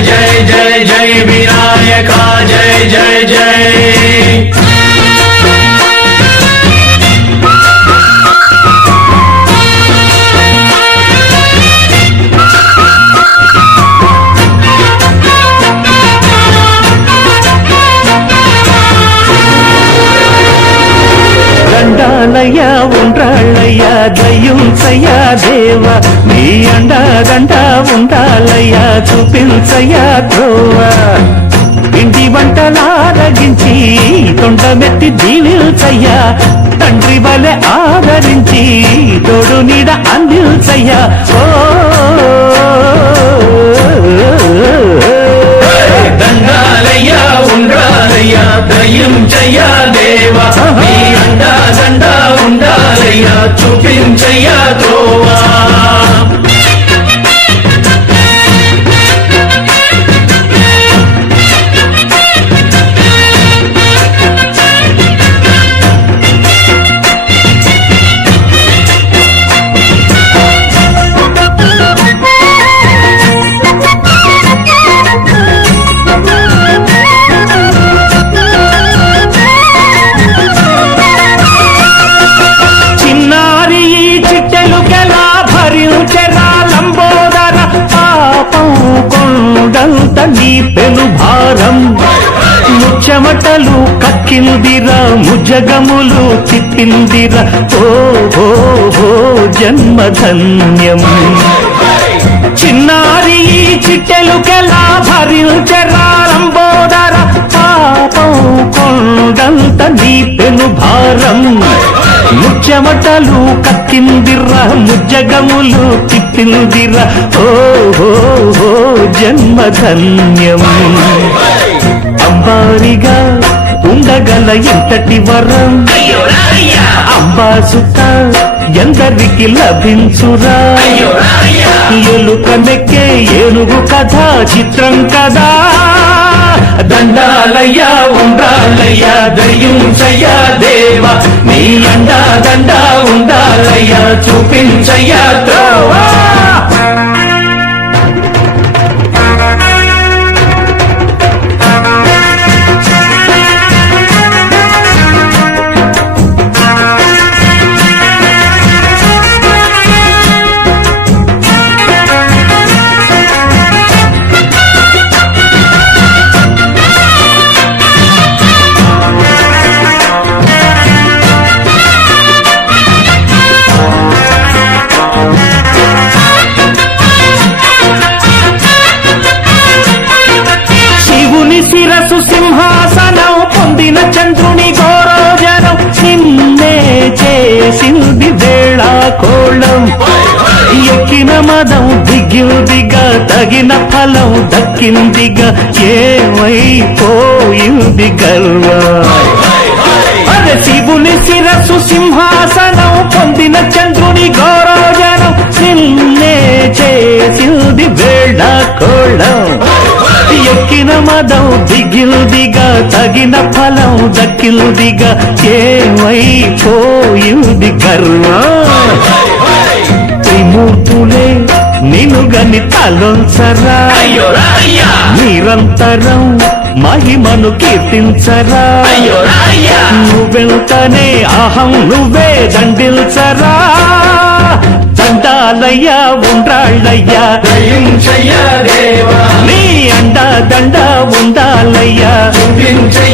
जय जय जय विनायका जय जय जय। దండాలయ్యా ఉండ్రాళ్ళయ్యా దయ్యుంచయ్యా దేవా నీ అండా దండా ఉండాలయ్యా చూపించయ్యా త్రోవా ఇంటి వంటలారగించి తొండమెత్తి దీవిల్చయ్యా తండ్రి వలె ఆదరించి తోడు నీడ అందిల్చయ్యా ఓ దండాలయ్యా ఉండ్రాలయ్యా దయ్యుంచయ్యా దేవా నీ అండా దండా ఉండాలయ్యా చూపించయ్యా త్రోవా। నీ పెను భారం ముచ్చమటలు కక్కిందిరా ముజగములు తిప్పిందిరా ఓ ఓ ఓ జన్మధన్యం చిన్నారి ఈ చిట్టెలుకెలా భరించరా లంబోదర పాపం కొండంత నీ పెను భారం ముచ్చమటలు కక్కిందిరా ముజ్జగములు తిప్పిందిరా ఓ ఓ ఓ జన్మధన్యం అంబారిగా ఉండగల ఎంతటి వరం అంబాసుత ఎందరికి లభించురా ఎలుక నెక్కే ఏనుగు కథ చిత్రం కదా దండాలయ్యా ఉండాలయ్యా దయ్యుంచయ్యా దేవా నీ అండా దండా ఉండాలయ్యా చూపించయ్యా త్రోవా। శిరసు సింహాసనం పొందిన చంద్రుని గౌరవజనం నిన్నే చేసింది వేళా కోళం ఎక్కిన మదం దిగిందిగా తగిన ఫలం దక్కిందిగా ఏమైపోయింది గర్వం అరే శివుని శిరసు సింహాసనం పొందిన చంద్రుని గౌరవజనం నిన్నే చేసింది వేళా కోళం ఎక్కిన మదం దిగిల్దిగా తగిన ఫలం దక్కిల్దిగా ఏమైపోయింది గర్వం త్రిమూర్తులే నిన్నుగని తలొంచరా నిరంతరం మహిమను కీర్తించరా నువ్వెంతనే అహం నువ్వే దండిల్చరా దండాలయ్యా ఉండ్రాళ్ళయ్యా దయ్యుంచయ్యా దేవా నీ అండా దండా ఉండాలయ్యా చూపించయ్యా